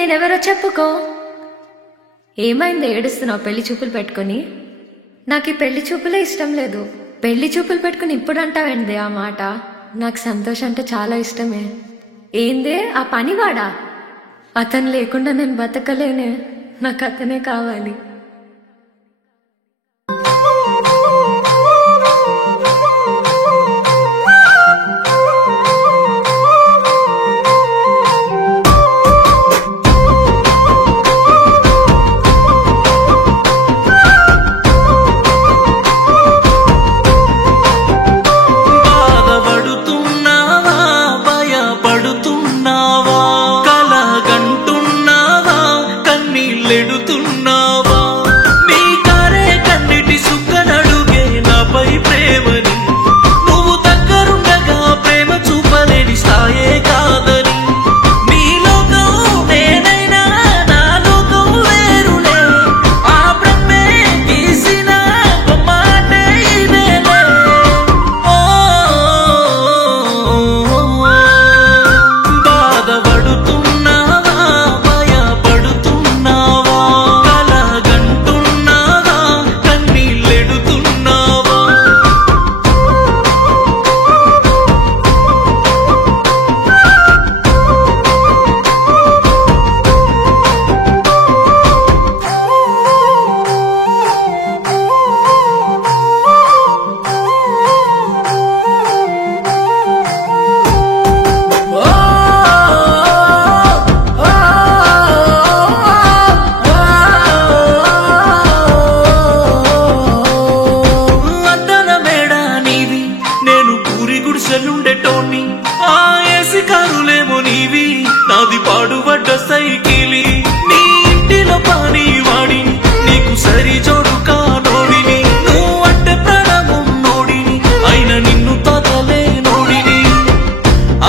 నేనెవరో చెప్పుకో. ఏమైంది ఏడుస్తున్నావు పెళ్లి చూపులు పెట్టుకుని? నాకు ఈ పెళ్లి చూపులే ఇష్టం లేదు. పెళ్లి చూపులు పెట్టుకుని ఇప్పుడు అంటావేంది ఆ మాట? నాకు సంతోష్ అంటే చాలా ఇష్టమే. ఏందే ఆ పనివాడా? అతను లేకుండా నేను బతకలేనే. నాకు అతనే కావాలి. గుడిసెలుండేటోని ఆ ఏసి కారులేమో నీవి, నాది పాడుబడ్డ సైకిలి. నీ ఇంటిలో పాని వాడిని, నీకు సరి జోడు కానోడిని. నువ్వంటే ప్రాణము నోడిని, అయినా నిన్ను తగలే నోడిని.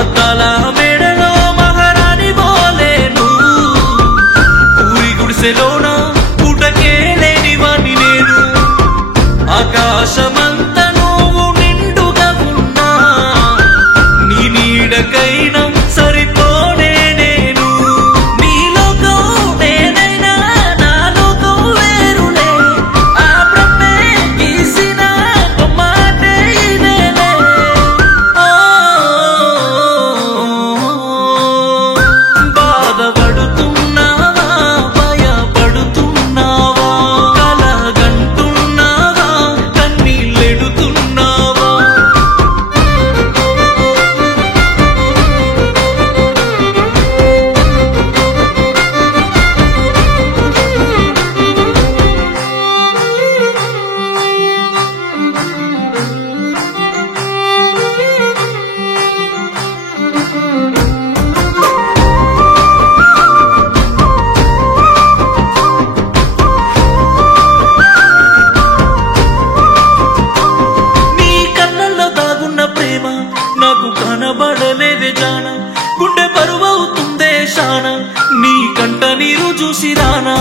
అద్దాల మేడలో మహారాణి పోలేను, ఊరి గుడిసెలోన పుటకే లేని వాణ్ణి నేను. ఆకాశమంతా నీడకైనా సరిపోనే నేను. నీ లోకం నేనైనా నా లోకం వేరులే, ఆ బ్రహ్మే గీసిన మాటే ఇదేలే. బాధపడుతున్నావా, భయపడుతున్నావా, కలగంటున్నావా, కన్నీళ్ళెడుతున్నావా? నాకు కనబడలేదే జాన, గుండె బరువవుతుందే శాన, నీ కంట నీరు చూసి రానా.